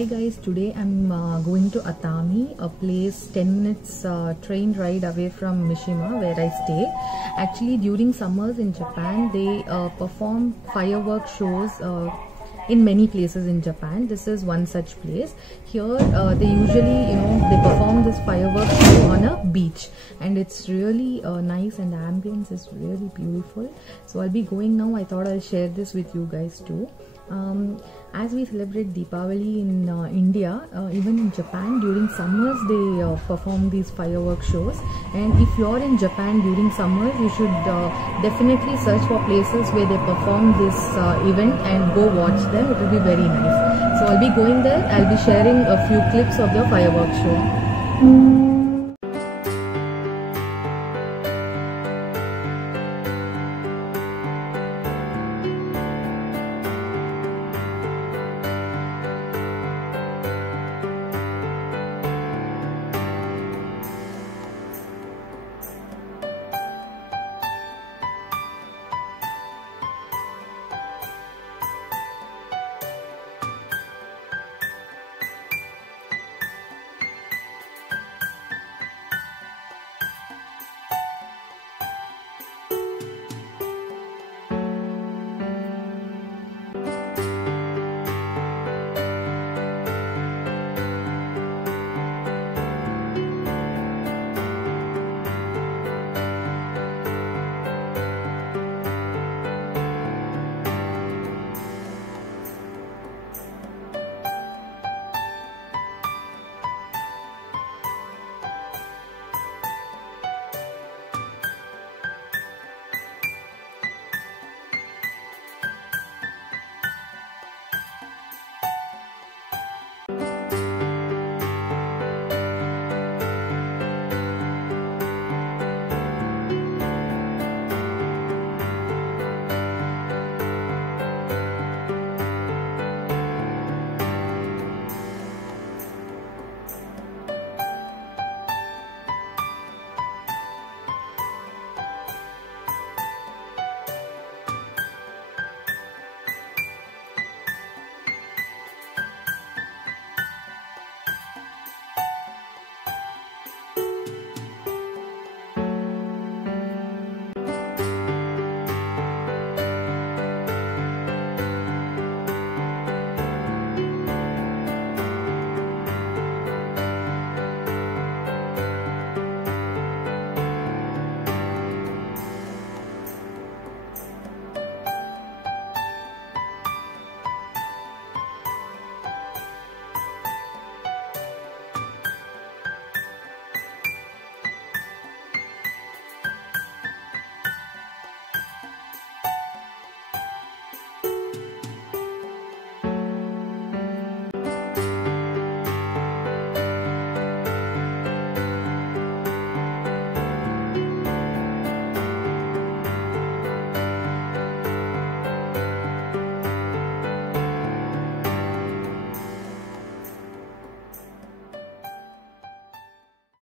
Hi guys, today I'm going to Atami, a place 10 minutes train ride away from Mishima where I stay. Actually, during summers in Japan, they perform fireworks shows in many places in Japan. This is one such place. Here they usually, they perform this fireworks show on a beach, and it's really nice, and the ambience is really beautiful. So I'll be going now. I thought I'll share this with you guys too. As we celebrate Deepavali in India, even in Japan during summers they perform these fireworks shows, and if you're in Japan during summers, you should definitely search for places where they perform this event and go watch them. It will be very nice. So I'll be going there. I'll be sharing a few clips of the fireworks show.